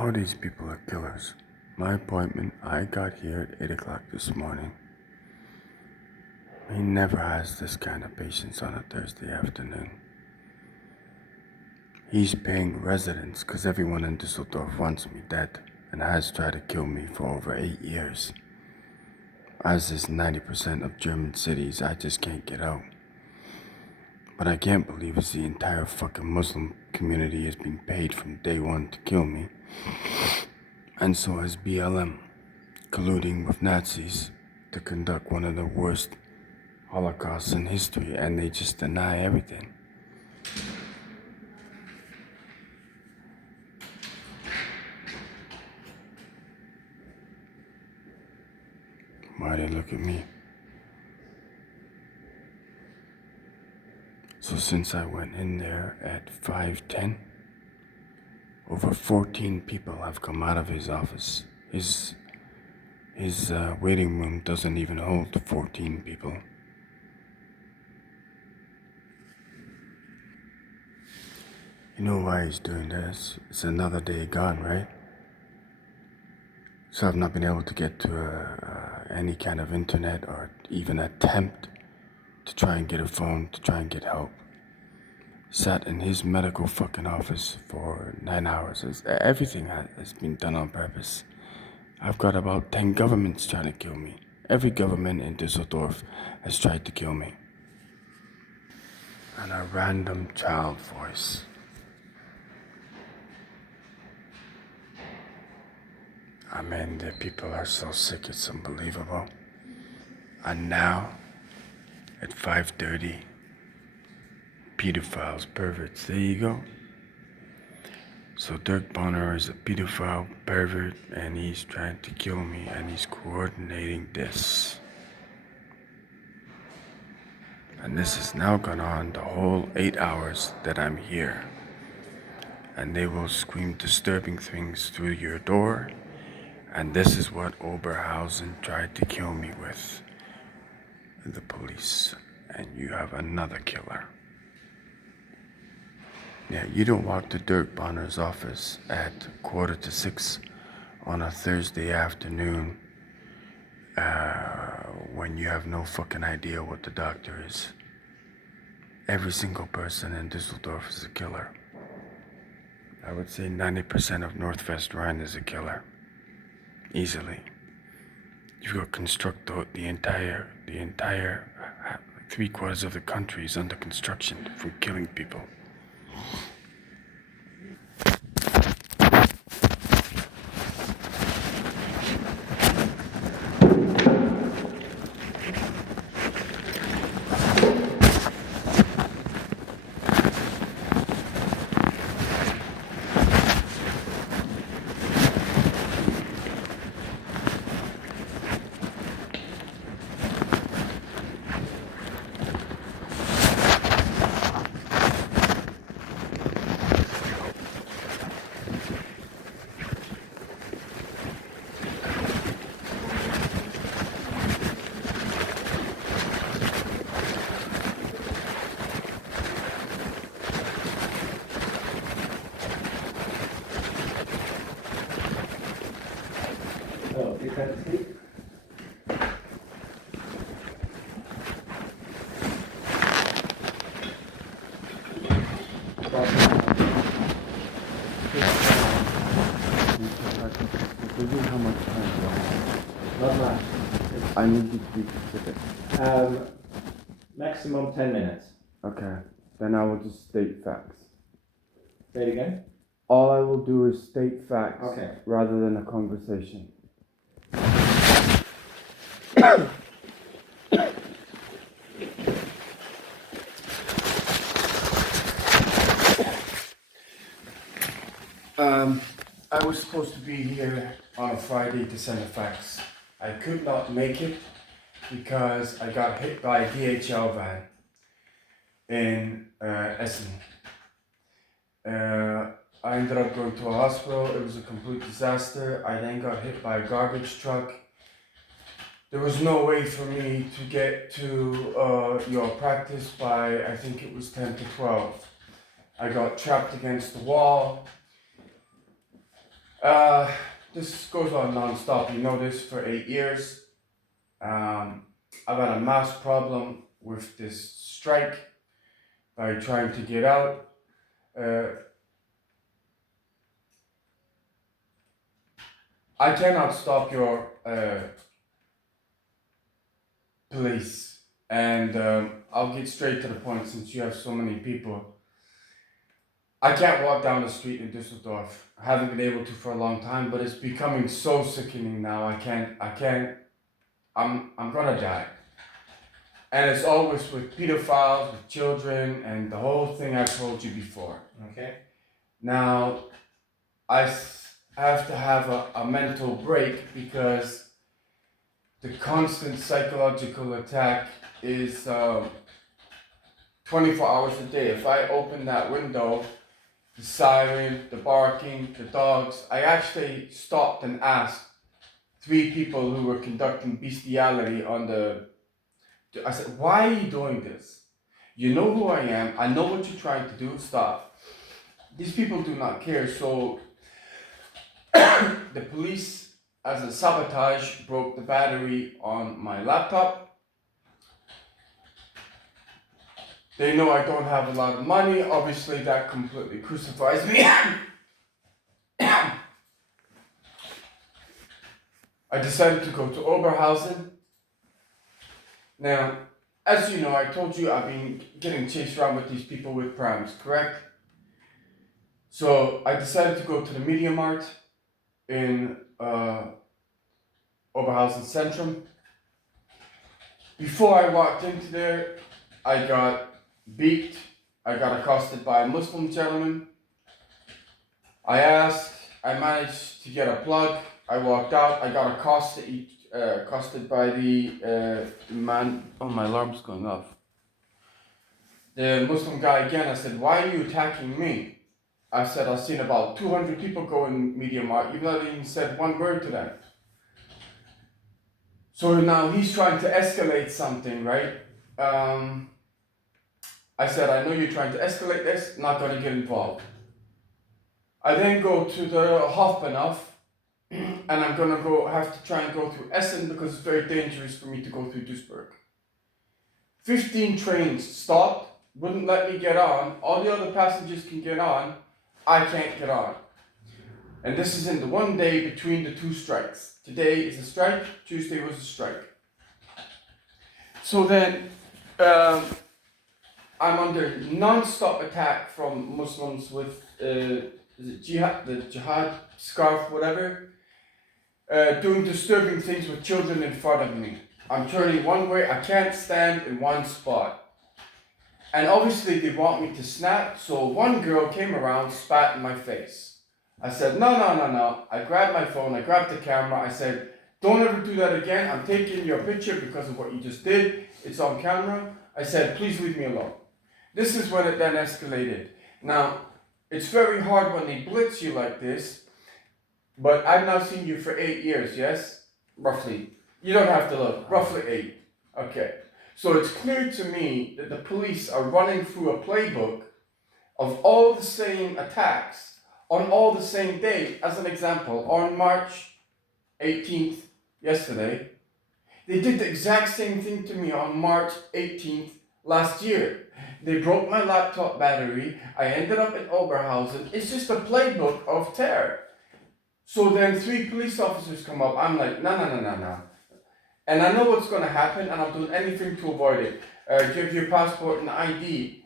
All these people are killers. My appointment, I got here at 8 o'clock this morning. He never has this kind of patience on a Thursday afternoon. He's paying residents because everyone in Dusseldorf wants me dead and has tried to kill me for over 8 years. As is 90% of German cities, I just can't get out. What I can't believe is the entire fucking Muslim community has been paid from day one to kill me. And so has BLM, colluding with Nazis to conduct one of the worst Holocausts in history, and they just deny everything. Why they look at me? So since I went in there at 5:10, over 14 people have come out of his office. His waiting room doesn't even hold 14 people. You know why he's doing this? It's another day gone, right? So I've not been able to get to any kind of internet or even attempt to try and get a phone, to try and get help. Sat in his medical fucking office for 9 hours. Everything has been done on purpose. I've got about 10 governments trying to kill me. Every government in Dusseldorf has tried to kill me. And a random child voice. I mean, the people are so sick, it's unbelievable. And now, at 5:30, pedophiles, perverts, there you go. So Dirk Boener is a pedophile, pervert, and he's trying to kill me, and he's coordinating this. And this has now gone on the whole 8 hours that I'm here. And they will scream disturbing things through your door. And this is what Oberhausen tried to kill me with. The police. And you have another killer. Yeah, you don't walk to Dirk Bonner's office at 5:45 on a Thursday afternoon when you have no fucking idea what the doctor is. Every single person in Dusseldorf is a killer. I would say 90% of Northwest Rhine is a killer. Easily. You've got the entire 3/4 of the country is under construction from killing people. Oh, you can't speak? How much time do I have? Not much. I need you to be specific. Maximum 10 minutes. Okay, then I will just state facts. Say it again? All I will do is state facts Okay. rather than a conversation. I was supposed to be here on a Friday to send the fax. I could not make it because I got hit by a DHL van in Essen. I ended up going to a hospital. It was a complete disaster. I then got hit by a garbage truck. There was no way for me to get to your practice by, I think it was 10 to 12. I got trapped against the wall. Uh, this goes on non-stop. You know this for 8 years. I've had a mass problem with this strike by trying to get out. I cannot stop your police, and I'll get straight to the point since you have so many people. I can't walk down the street in Dusseldorf. I haven't been able to for a long time, but it's becoming so sickening now. I can't. I'm gonna die. And it's always with pedophiles, with children, and the whole thing I told you before. Okay. Now, have to have a mental break because the constant psychological attack is 24 hours a day. If I open that window, the siren, the barking, the dogs, I actually stopped and asked 3 people who were conducting bestiality on I said, why are you doing this? You know who I am. I know what you're trying to do. Stop. These people do not care. So the police, as a sabotage, broke the battery on my laptop. They know I don't have a lot of money. Obviously, that completely crucifies me. I decided to go to Oberhausen. Now, as you know, I told you I've been getting chased around with these people with prams, correct? So I decided to go to the Media Mart in Oberhausen Centrum. Before I walked into there, I got beat. I got accosted by a Muslim gentleman. I asked, I managed to get a plug. I walked out. I got accosted by the man. Oh, my alarm's going off. The Muslim guy again. I said, why are you attacking me? I said, I've seen about 200 people go in Media Mart. You've not even said one word to them. So now he's trying to escalate something, right? I said, I know you're trying to escalate this, not going to get involved. I then go to the Hauptbahnhof, and I'm going to have to try and go through Essen because it's very dangerous for me to go through Duisburg. 15 trains stopped, wouldn't let me get on. All the other passengers can get on. I can't get on. And this is in the one day between the 2 strikes. Today is a strike, Tuesday was a strike. So then, I'm under non-stop attack from Muslims with is it the jihad scarf, whatever, doing disturbing things with children in front of me. I'm turning one way, I can't stand in one spot. And obviously they want me to snap, so one girl came around, spat in my face. I said, no. I grabbed my phone, I grabbed the camera, I said, don't ever do that again, I'm taking your picture because of what you just did, it's on camera. I said, please leave me alone. This is when it then escalated. Now, it's very hard when they blitz you like this, but I've now seen you for 8 years, yes? Roughly. You don't have to look, roughly 8. Okay. So it's clear to me that the police are running through a playbook of all the same attacks on all the same day. As an example, on March 18th, yesterday, they did the exact same thing to me on March 18th last year. They broke my laptop battery. I ended up in Oberhausen. It's just a playbook of terror. So then 3 police officers come up. I'm like, no. And I know what's going to happen, and I'll do anything to avoid it. Give your passport and ID.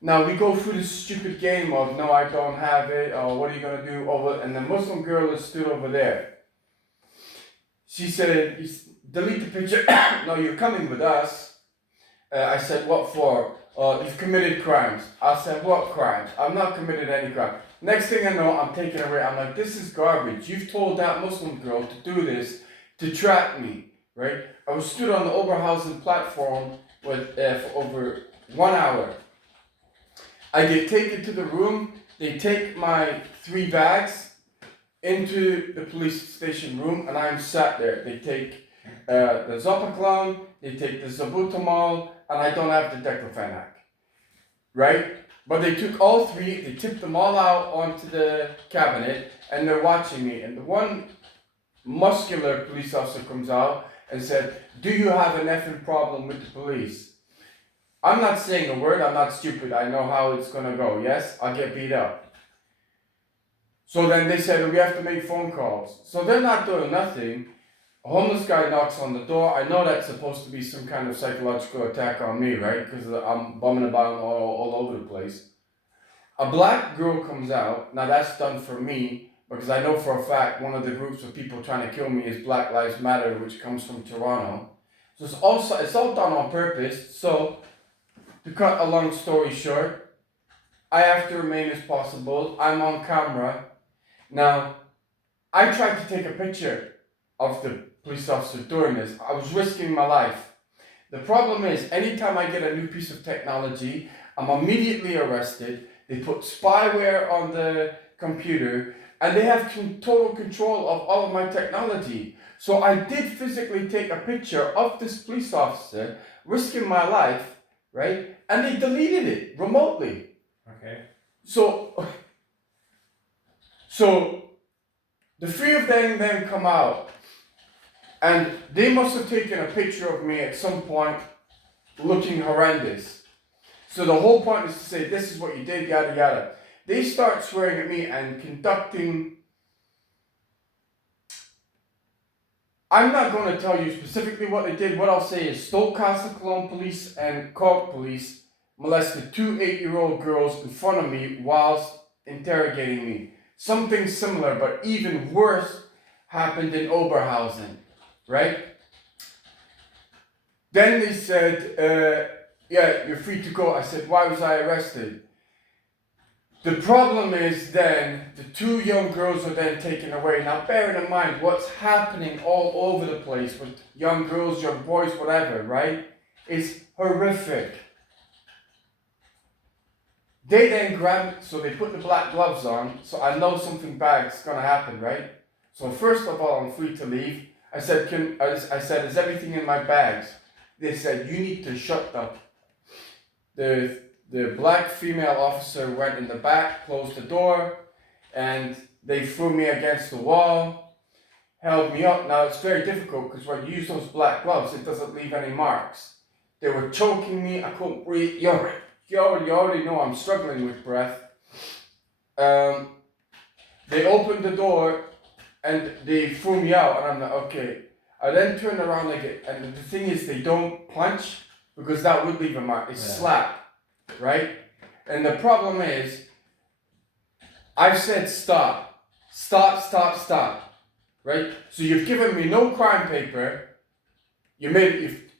Now we go through this stupid game of, no, I don't have it, or what are you going to do? And the Muslim girl is stood over there. She said, delete the picture. No, you're coming with us. I said, what for? You've committed crimes. I said, what crimes? I've not committed any crime. Next thing I know, I'm taken away. I'm like, this is garbage. You've told that Muslim girl to do this, to trap me, right? I was stood on the Oberhausen platform for over 1 hour. I get taken to the room. They take my 3 bags into the police station room, and I'm sat there. They take the Zopaclone, they take the Zabutamol, and I don't have the Declofenac, right? But they took all three, they tipped them all out onto the cabinet, and they're watching me. And the one muscular police officer comes out and said, "Do you have an effing problem with the police?" I'm not saying a word, I'm not stupid, I know how it's gonna go. Yes, I'll get beat up. So then they said, we have to make phone calls. So they're not doing nothing. A homeless guy knocks on the door. I know that's supposed to be some kind of psychological attack on me, right? Because I'm bumming about all over the place. A black girl comes out. Now that's done for me, because I know for a fact one of the groups of people trying to kill me is Black Lives Matter, which comes from Toronto. So it's all done on purpose. So to cut a long story short, I have to remain as possible. I'm on camera. Now, I tried to take a picture of the police officer doing this. I was risking my life. The problem is, anytime I get a new piece of technology, I'm immediately arrested. They put spyware on the computer, and they have total control of all of my technology. So I did physically take a picture of this police officer, risking my life, right? And they deleted it remotely. Okay. So the three of them then come out, and they must have taken a picture of me at some point looking horrendous. So the whole point is to say, this is what you did, yada yada. They start swearing at me and conducting. I'm not going to tell you specifically what they did. What I'll say is Stochastic police and Cork police molested two 8-year-old girls in front of me whilst interrogating me. Something similar, but even worse, happened in Oberhausen, right? Then they said, yeah, you're free to go. I said, why was I arrested? The problem is then, the two young girls are then taken away. Now bearing in mind what's happening all over the place with young girls, young boys, whatever, right? It's horrific. They then grab, so they put the black gloves on, so I know something bad's gonna happen, right? So first of all, I'm free to leave. I said, is everything in my bags? They said, you need to shut up. The black female officer went in the back, closed the door, and they threw me against the wall, held me up. Now it's very difficult because when you use those black gloves, it doesn't leave any marks. They were choking me, I couldn't breathe. You already know I'm struggling with breath. They opened the door and they threw me out, and I'm like, okay. I then turned around and the thing is, they don't punch because that would leave a mark. It's slap, right? And the problem is, I've said stop, right? So you've given me no crime paper.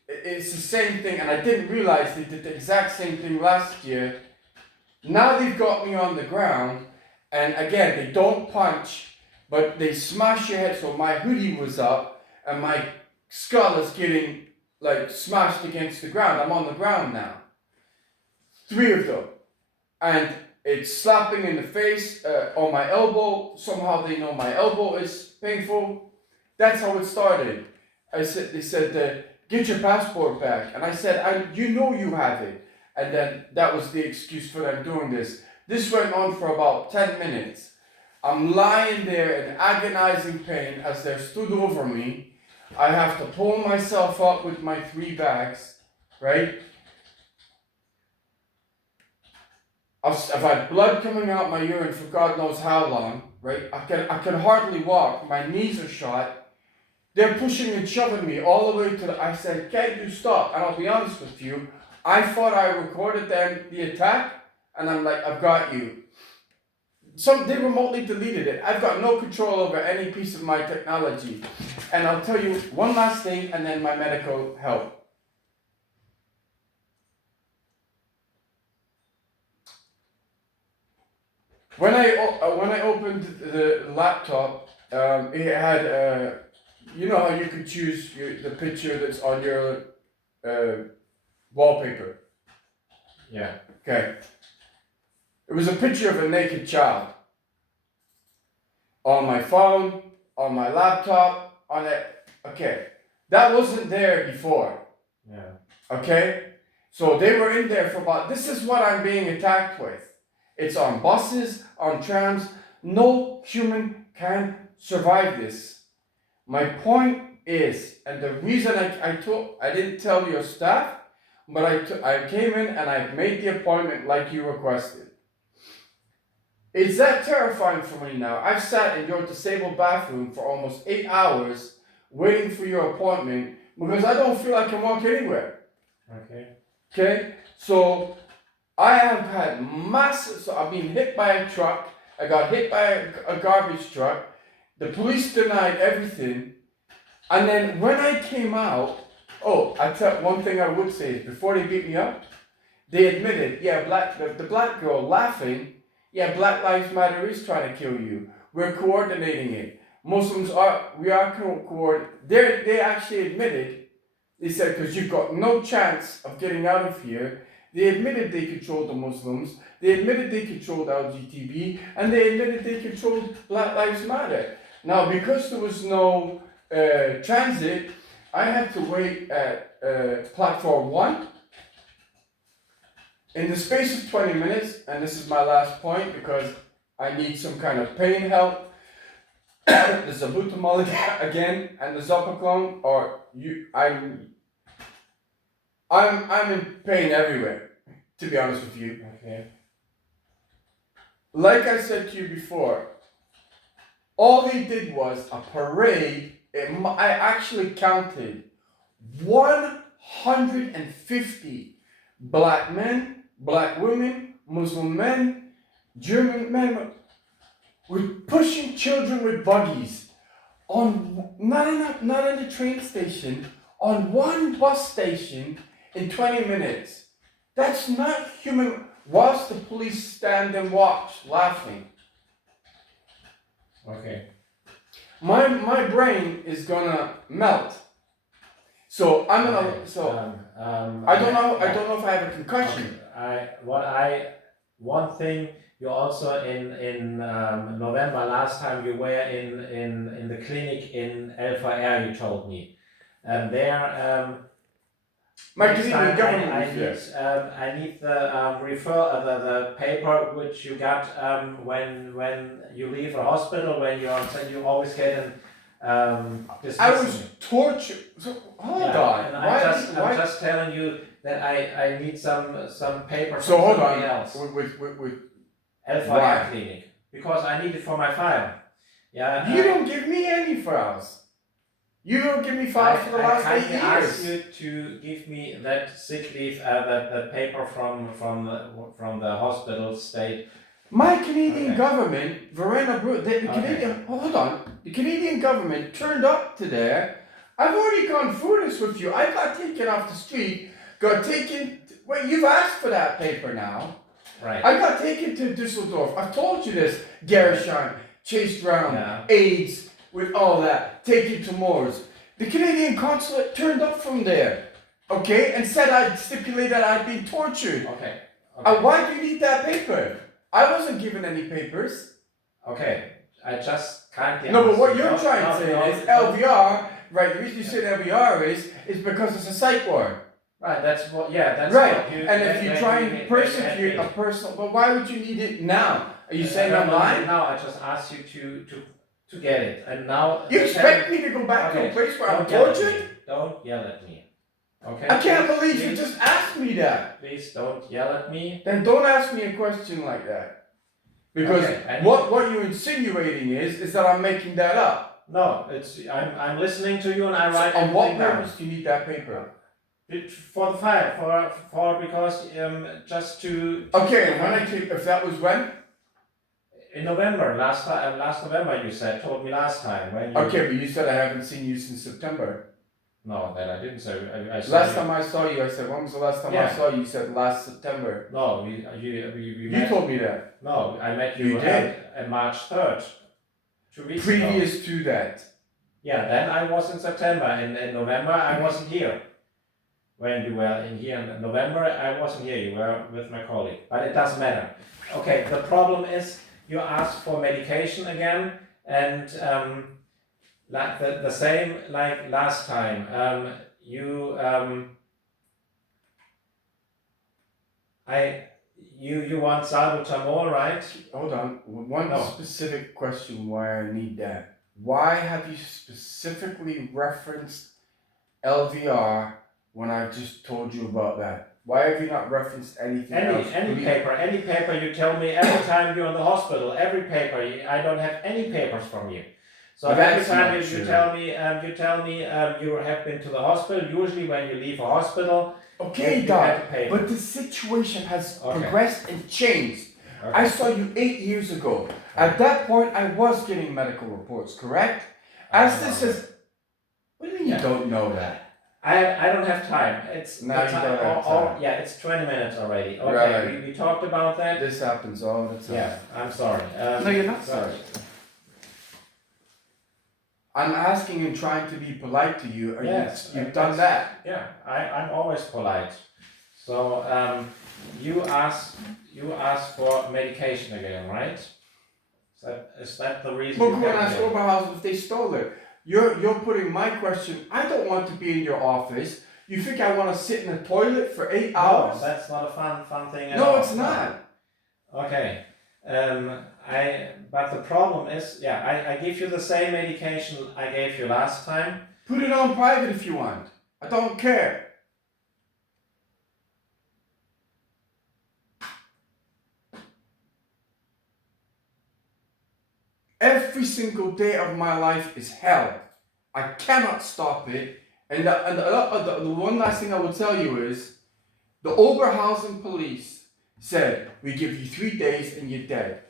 It's the same thing, and I didn't realize they did the exact same thing last year. Now they've got me on the ground, and again, they don't punch, but they smash your head. So my hoodie was up, and my skull is getting like smashed against the ground. I'm on the ground now. 3 of them. And it's slapping in the face, on my elbow. Somehow they know my elbow is painful. That's how it started. They said, get your passport back. And I said, you know you have it. And then that was the excuse for them doing this. This went on for about 10 minutes. I'm lying there in agonizing pain as they're stood over me. I have to pull myself up with my 3 bags, right? I've had blood coming out my urine for God knows how long, right? I can hardly walk. My knees are shot. They're pushing and shoving me all the way to I said, can't you stop? And I'll be honest with you, I thought I recorded the attack, and I'm like, I've got you. They remotely deleted it. I've got no control over any piece of my technology. And I'll tell you one last thing, and then my medical help. When I opened the laptop, it had you know how you could choose the picture that's on your wallpaper. Yeah. Okay. It was a picture of a naked child. On my phone, on my laptop, on it. Okay. That wasn't there before. Yeah. Okay? So they were in there for about, this is what I'm being attacked with. It's on buses, on trams. No human can survive this. My point is, and the reason I didn't tell your staff, but I came in and I made the appointment like you requested. It's that terrifying for me now. I've sat in your disabled bathroom for almost 8 hours waiting for your appointment because I don't feel I can walk anywhere. Okay? So I have had massive, so I've been hit by a truck, I got hit by a garbage truck, the police denied everything, and then when I came out, one thing I would say is before they beat me up, they admitted, the black girl laughing, Black Lives Matter is trying to kill you. We're coordinating it. They actually admitted, they said, because you've got no chance of getting out of here. They admitted they controlled the Muslims, they admitted they controlled LGBT, and they admitted they controlled Black Lives Matter. Now, because there was no transit, I had to wait at platform 1 in the space of 20 minutes, and this is my last point because I need some kind of pain help. The Zabutamol again, and the Zopiclone, I'm in pain everywhere, to be honest with you. Okay. Like I said to you before, all they did was a parade. I actually counted 150 black men, black women, Muslim men, German men with pushing children with buggies on not in the train station, on one bus station in 20 minutes. That's not human. Whilst the police stand and watch, laughing. Okay. My brain is gonna melt. So I'm gonna. Okay. I don't know. I don't know if I have a concussion. One thing, you also in November last time you were in the clinic in LVR, you told me. My Next Canadian time government I was need there. I need the the paper which you got when you leave a hospital, when you always get an I dismissal. was tortured. So hold Yeah, on. and Why? I'm just telling you that I need some paper So from hold somebody on. else. With LVR why? clinic, because I need it for my file. Yeah. You don't give me any files. You don't give me files for the last 8 I ask years. you to give me that sick leave, the paper from the hospital state. My Canadian Okay. government, Verena Canadian, hold on, the Canadian government turned up to there. I've already gone through this with you. I got taken off the street, you've asked for that paper now. Right. I got taken to Dusseldorf. I've told you this. Gershon, chased around, AIDS, with all that, taken to Moors. The Canadian consulate turned up from there, okay, and said I'd stipulated I'd been tortured. Okay. Why do you need that paper? I wasn't given any papers. Okay. I just can't. No, but what you're trying to say is LVR, right? The reason you said LVR is because it's a psych ward. Right, that's what, that's right. What and if you try and persecute a person, but why would you need it now? Are you saying I'm lying? No, I just asked you to get it, and now you expect me to go back to a place where I'm tortured? Don't yell at me. Okay. I can't believe you just asked me that. Please don't yell at me. Then don't ask me a question like that. Because what you're insinuating is that I'm making that up. No, I'm listening to you and I write. On what purpose do you need that paper? For the file, because just to. Okay, and when if that was when? In November, last November you told me last time when you. Okay, but you said I haven't seen you since September. No, that I didn't say. Last time I saw you, I said, when was the last time I saw you? You said last September. No, you told me that. No, I met you. You did. On March 3rd. 2 weeks Previous ago. to that. Yeah, then I was in September. In November, I wasn't here. When you were in here in November, I wasn't here. You were with my colleague. But it doesn't matter. Okay, the problem is you asked for medication again, and like the same like last time. You want salbutamol, right? Hold on. One No. specific question why I need that. Why have you specifically referenced LVR when I just told you about that? Why have you not referenced anything else? Any paper you tell me every time you're in the hospital, every paper, I don't have any papers from you. So But every that's time not you true. tell me you have been to the hospital, usually when you leave a hospital, Okay, you Doc, get a paper. but the situation has Okay. progressed and changed. Okay. I saw you 8 years ago. At that point, I was getting medical reports, correct? As this is... What do you mean you don't know that? I don't have time. It's Now the you time, don't have time. yeah, it's 20 minutes already. Okay, Right. we talked about that. This happens all the time. Yeah, I'm sorry. No, you're not so- sorry. I'm asking and trying to be polite to you. Yes, You've done that. Yeah, I'm always polite. So you ask for medication again, right? Is that the reason? But you when kept I me? spoke about house if they stole it, you're putting my question. I don't want to be in your office. You think I want to sit in a toilet for 8 hours? No, that's not a fun thing at No, all. it's not. Okay. But the problem is, I give you the same medication I gave you last time. Put it on private if you want. I don't care. Every single day of my life is hell. I cannot stop it. And the one last thing I will tell you is, the Oberhausen police said, we give you 3 days and you're dead.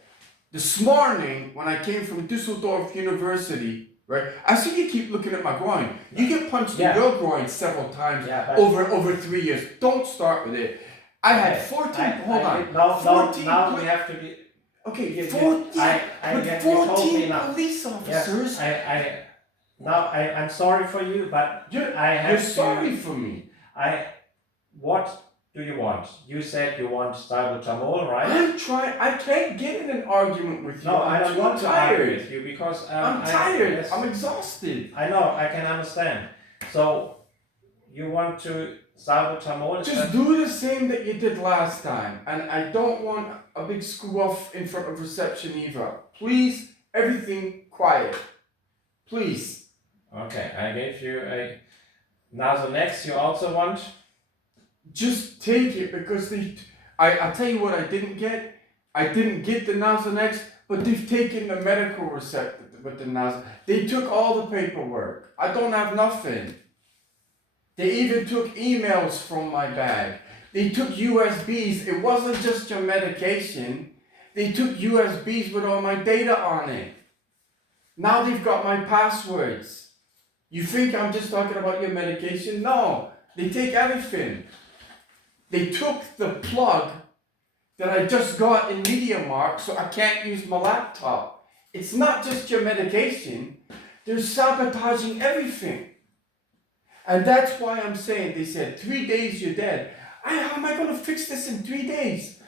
This morning, when I came from Dusseldorf University, right, I see you keep looking at my groin. You get punched in your groin several times over 3 years. Don't start with it. I had 14, hold on. Now we have to be... Okay, 14 police officers. Yes, I'm sorry for you, but You're sorry for me. What do you want? You said you want salbutamol, right? I can't get in an argument with you. No, I don't want to argue tired with you because I'm tired. yes. I'm exhausted. I know, I can understand. So you want to salbutamol? Just do the same that you did last time. And I don't want a big screw off in front of reception either. Please, everything quiet. Please. Okay, I gave you a Nasonex. You also want? Just take it because I'll tell you what I didn't get. I didn't get the Nasonex, but they've taken the medical receipt with the Nasonex. They took all the paperwork. I don't have nothing. They even took emails from my bag. They took USBs. It wasn't just your medication. They took USBs with all my data on it. Now they've got my passwords. You think I'm just talking about your medication? No, they take everything. They took the plug that I just got in MediaMarkt, so I can't use my laptop. It's not just your medication. They're sabotaging everything. And that's why I'm saying, they said, 3 days you're dead. How am I going to fix this in 3 days?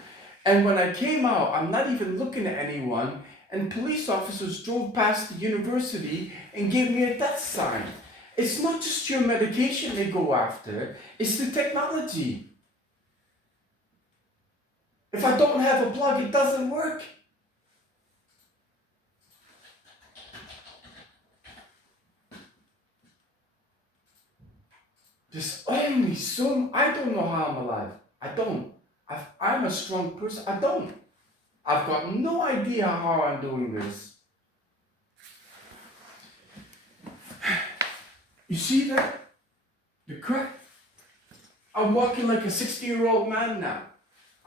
And when I came out, I'm not even looking at anyone, and police officers drove past the university and gave me a death sign. It's not just your medication they go after, it's the technology. If I don't have a plug, it doesn't work. There's only so... I don't know how I'm alive. I don't. I'm a strong person. I don't. I've got no idea how I'm doing this. You see that? The crack? I'm walking like a 60-year-old man now.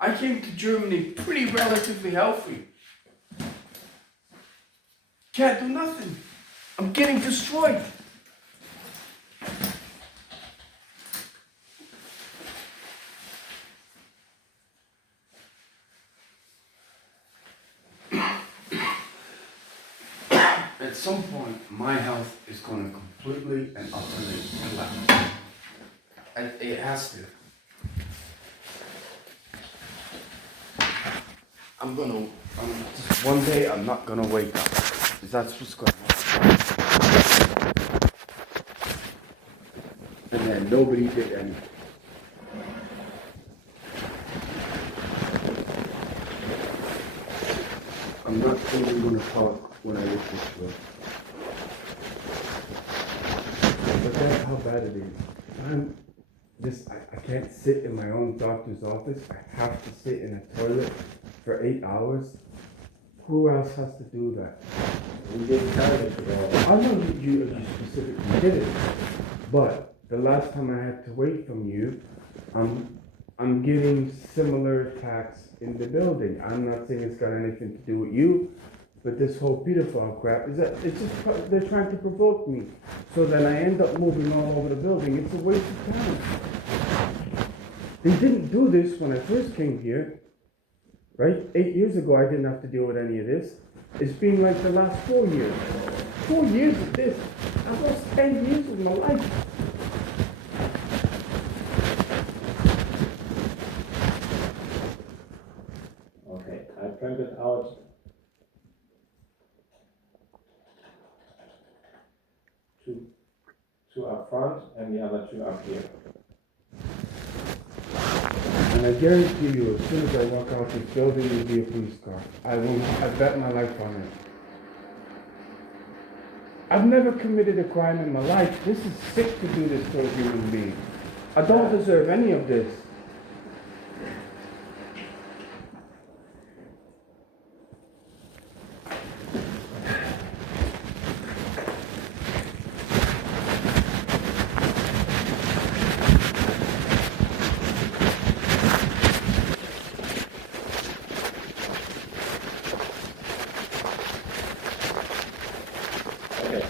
I came to Germany pretty relatively healthy. Can't do nothing. I'm getting destroyed. At some point, my health is going to completely and utterly collapse. And it has to. Just one day, I'm not gonna wake up. That's what's going to happen. And then nobody did anything. I'm not even gonna talk when I look this way. But that's how bad it is. I can't sit in my own doctor's office. I have to sit in a toilet for 8 hours. Who else has to do that? We didn't tell you to go. I know you specifically did it, but the last time I had to wait from you, I'm getting similar attacks in the building. I'm not saying it's got anything to do with you, but this whole pedophile crap is that they're trying to provoke me. So then I end up moving all over the building. It's a waste of time. They didn't do this when I first came here, right? 8 years ago, I didn't have to deal with any of this. It's been like the last 4 years. 4 years of this. I've lost 10 years of my life. Okay, I printed out two up front and the other two up here. And I guarantee you, as soon as I walk out this building, there'll be a police car. I bet my life on it. I've never committed a crime in my life. This is sick to do this to a human being. I don't deserve any of this. Okay,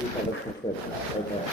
these are the prescriptions. Okay.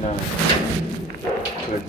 No. Good.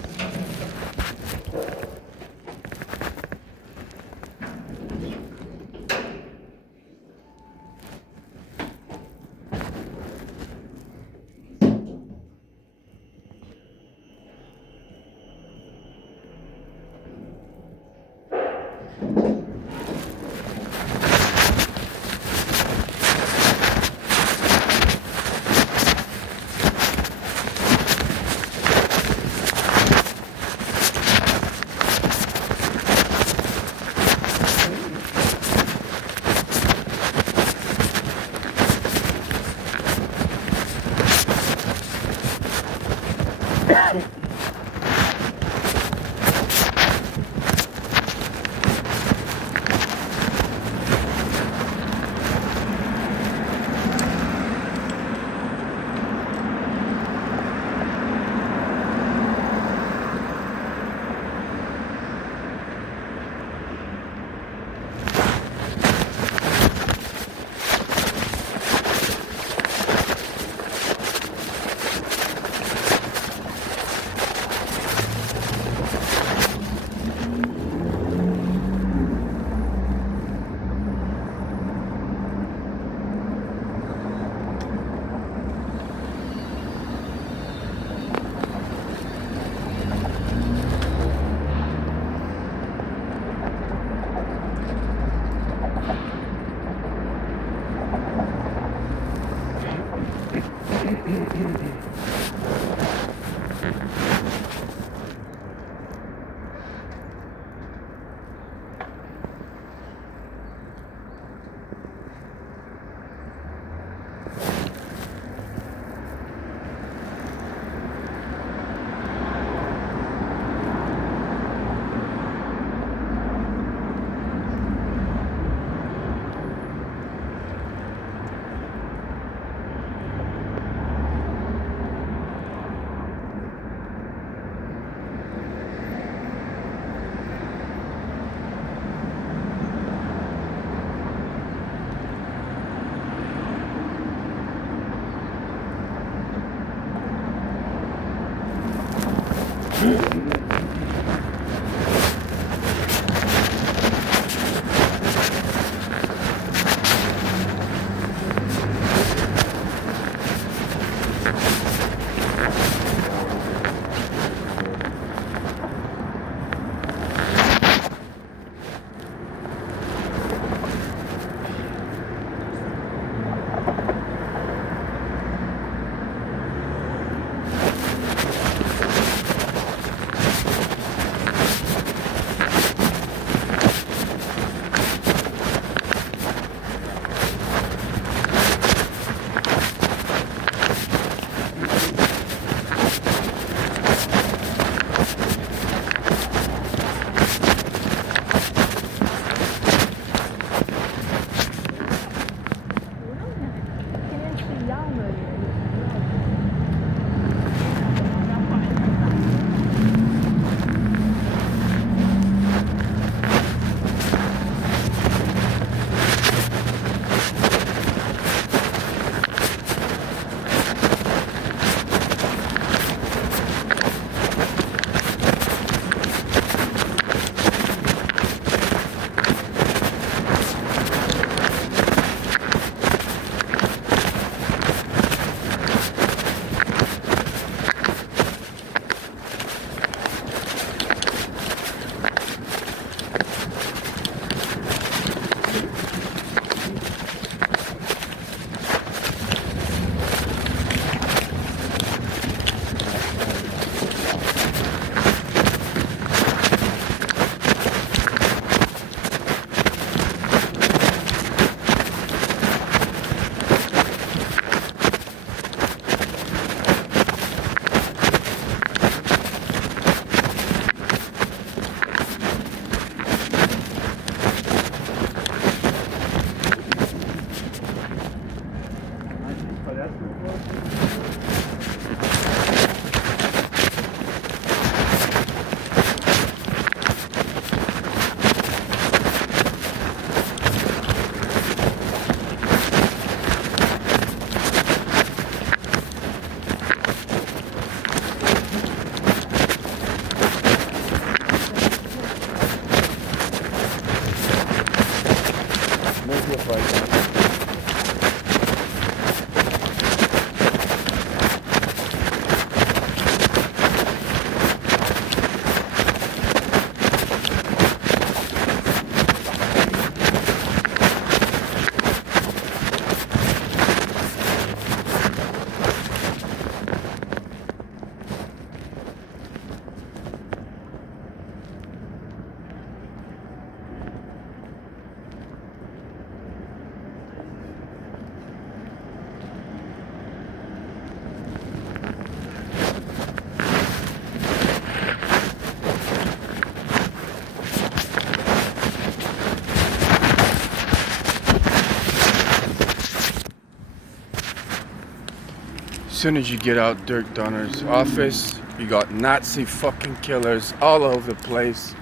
As soon as you get out Dirk Donner's office, you got Nazi fucking killers all over the place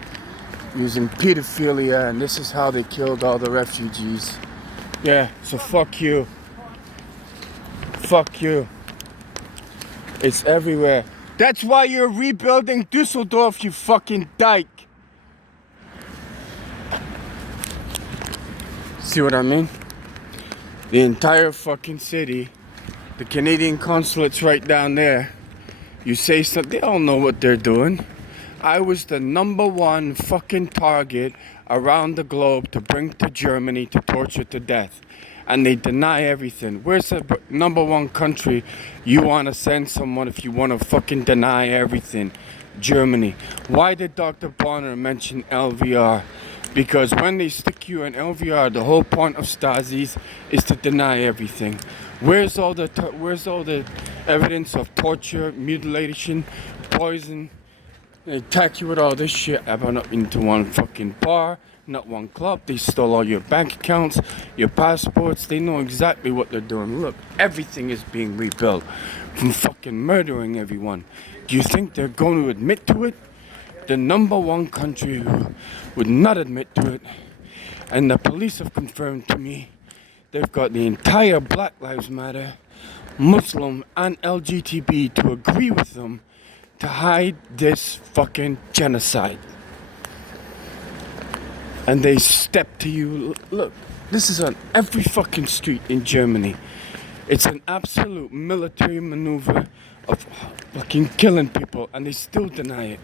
using pedophilia, and this is how they killed all the refugees. Yeah, so fuck you. Fuck you. It's everywhere. That's why you're rebuilding Dusseldorf, you fucking dyke. See what I mean? The entire fucking city. The Canadian consulate's right down there. You say something, they all know what they're doing. I was the #1 fucking target around the globe to bring to Germany to torture to death. And they deny everything. Where's the #1 country you want to send someone if you want to fucking deny everything? Germany. Why did Dr. Boener mention LVR? Because when they stick you in LVR, the whole point of Stasi's is to deny everything. Where's all the evidence of torture, mutilation, poison? They attack you with all this shit. I've not been to one fucking bar, not one club. They stole all your bank accounts, your passports. They know exactly what they're doing. Look, everything is being rebuilt from fucking murdering everyone. Do you think they're going to admit to it? The #1 country who would not admit to it. And the police have confirmed to me they've got the entire Black Lives Matter, Muslim and LGBT to agree with them to hide this fucking genocide. And they step to you. Look, this is on every fucking street in Germany. It's an absolute military maneuver of fucking killing people, and they still deny it.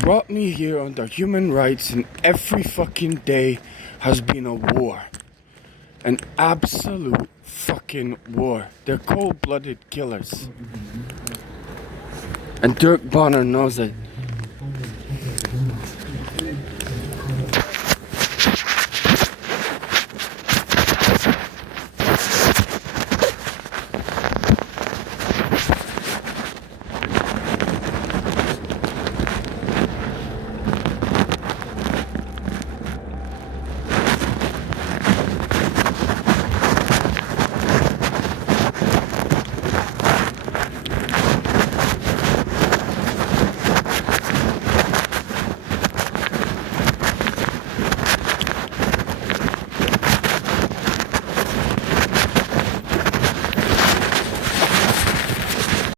Brought me here under human rights, and every fucking day has been a war. An absolute fucking war. They're cold-blooded killers. And Dirk Boener knows it.